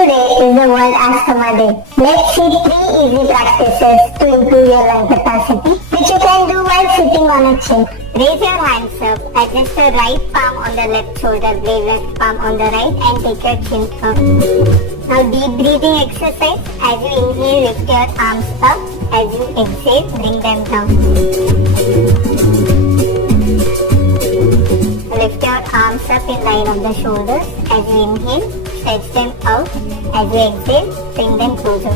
Today is the World Asthma Day. Let's see 3 easy practices to improve your lung capacity, which you can do while sitting on a chair. Raise your hands up, adjust your right palm on the left shoulder, blade left palm on the right, and take your chin up. Now deep breathing exercise. As you inhale, lift your arms up. As you exhale, bring them down. Lift your arms up in line of the shoulders. As you inhale, stretch them out. As you exhale, bring them closer.